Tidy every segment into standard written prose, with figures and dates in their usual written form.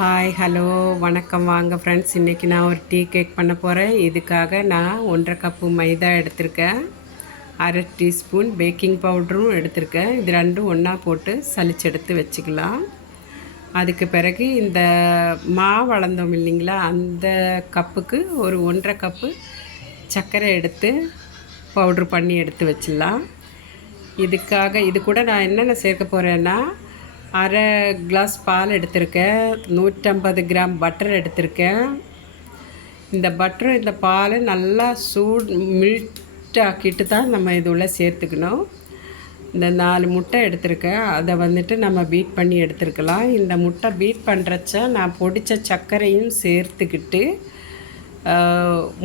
Hi hello வணக்கம். வாங்க friends, இன்றைக்கி நான் ஒரு டீ கேக் பண்ண போகிறேன். இதுக்காக நான் 1.5 கப்பு மைதா எடுத்திருக்கேன். 1/2 டீஸ்பூன் பேக்கிங் பவுடரும் எடுத்திருக்கேன். இது ரெண்டும் ஒன்றா போட்டு சலிச்சு எடுத்து வச்சுக்கலாம். அதுக்கு பிறகு இந்த மாவு அளந்தோம் இல்லைங்களா, அந்த கப்புக்கு ஒரு 1.5 கப்பு சர்க்கரை எடுத்து பவுட்ரு பண்ணி எடுத்து வச்சிடலாம். இதுக்காக இது கூட நான் என்னென்ன சேர்க்க போகிறேன்னா, 1/2 கிளாஸ் பால் எடுத்திருக்கேன், 150 கிராம் பட்டர் எடுத்திருக்கேன். இந்த பட்டரும் இந்த பால் நல்லா மெல்ட் ஆக்கிட்டு தான் நம்ம இது உள்ள சேர்த்துக்கணும். இந்த 4 முட்டை எடுத்திருக்கேன், அதை வந்துட்டு நம்ம பீட் பண்ணி எடுத்துருக்கலாம். இந்த முட்டை பீட் பண்ணுறச்ச நான் பொடித்த சர்க்கரையும் சேர்த்துக்கிட்டு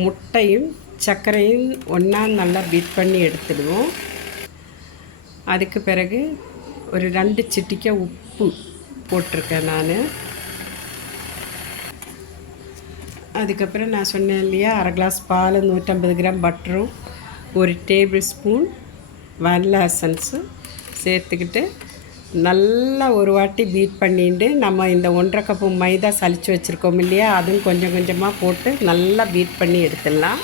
முட்டையும் சர்க்கரையும் ஒன்றா நல்லா பீட் பண்ணி எடுத்துடுவோம். அதுக்கு பிறகு ஒரு 2 சிட்டிக்கை உப்பு போட்டிருக்கேன் நான். அதுக்கப்புறம் நான் சொன்னேன் இல்லையா, 1/2 கிளாஸ் பால், 150 கிராம் பட்டரும், 1 டேபிள் ஸ்பூன் வெனிலா எசன்ஸு சேர்த்துக்கிட்டு நல்லா ஒரு வாட்டி பீட் பண்ணிட்டு, நம்ம இந்த 1.5 கப்பு மைதா சலிச்சு வச்சுருக்கோம் இல்லையா, அதுவும் கொஞ்சம் கொஞ்சமாக போட்டு நல்லா பீட் பண்ணி எடுத்துடலாம்.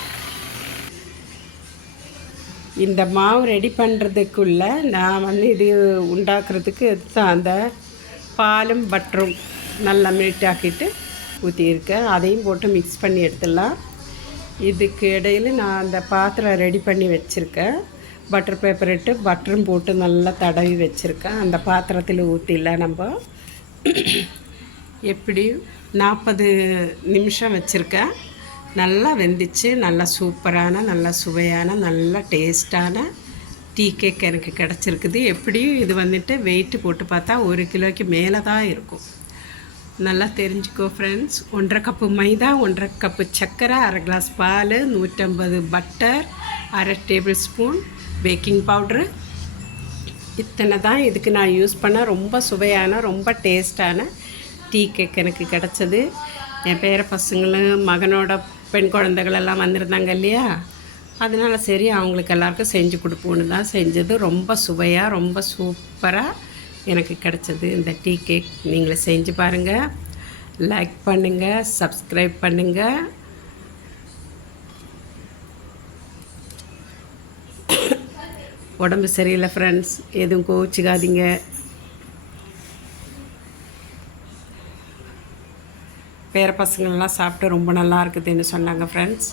இந்த மாவு ரெடி பண்ணுறதுக்குள்ளே நான் இது உண்டாக்குறதுக்கு அந்த பாலும் பட்டரும் நல்லா மெல்ட் ஆக்கிட்டு ஊற்றியிருக்கேன். அதையும் போட்டு மிக்ஸ் பண்ணி எடுத்துடலாம். இதுக்கு இடையில் நான் அந்த பாத்திரம் ரெடி பண்ணி வச்சுருக்கேன். பட்டர் பேப்பர் இட்டு பட்டரும் போட்டு நல்லா தடவி வச்சுருக்கேன். அந்த பாத்திரத்தில் ஊற்றிடலாம். நம்ம எப்படி 40 நிமிஷம் வச்சுருக்கேன். நல்லா வெந்துச்சு. நல்லா சூப்பரான, நல்லா சுவையான, நல்லா டேஸ்ட்டான டீ கேக் எனக்கு கிடச்சிருக்குது. எப்படியும் இது வந்துட்டு வெயிட்டு போட்டு பார்த்தா 1 கிலோக்கு மேலே தான் இருக்கும். நல்லா தெரிஞ்சுக்கோ ஃப்ரெண்ட்ஸ். 1.5 கப்பு மைதா, 1.5 கப்பு சர்க்கரை, 1/2 கிளாஸ் பால், 150 butter, 1/2 table spoon baking powder, இத்தனை தான் இதுக்கு நான் யூஸ் பண்ண ரொம்ப சுவையான, ரொம்ப டேஸ்ட்டான டீ கேக் எனக்கு கிடச்சது. என் பேர பசங்களும் மகனோட பெண் குழந்தைகளெல்லாம் வந்திருந்தாங்க இல்லையா, அதனால் சரி அவங்களுக்கு எல்லாருக்கும் செஞ்சு கொடுப்போன்னு தான் செஞ்சது. ரொம்ப சுவையாக, ரொம்ப சூப்பராக எனக்கு கிடச்சது இந்த டீ கேக். நீங்களும் செஞ்சு பாருங்கள், லைக் பண்ணுங்கள், சப்ஸ்கிரைப் பண்ணுங்கள். உடம்பு சரியில்லை ஃப்ரெண்ட்ஸ், எதுவும் கோச்சிக்காதீங்க. பேர பசங்கள்லாம் சாப்பிட்டு ரொம்ப நல்லா இருக்குதுன்னு சொன்னாங்க ஃப்ரெண்ட்ஸ்.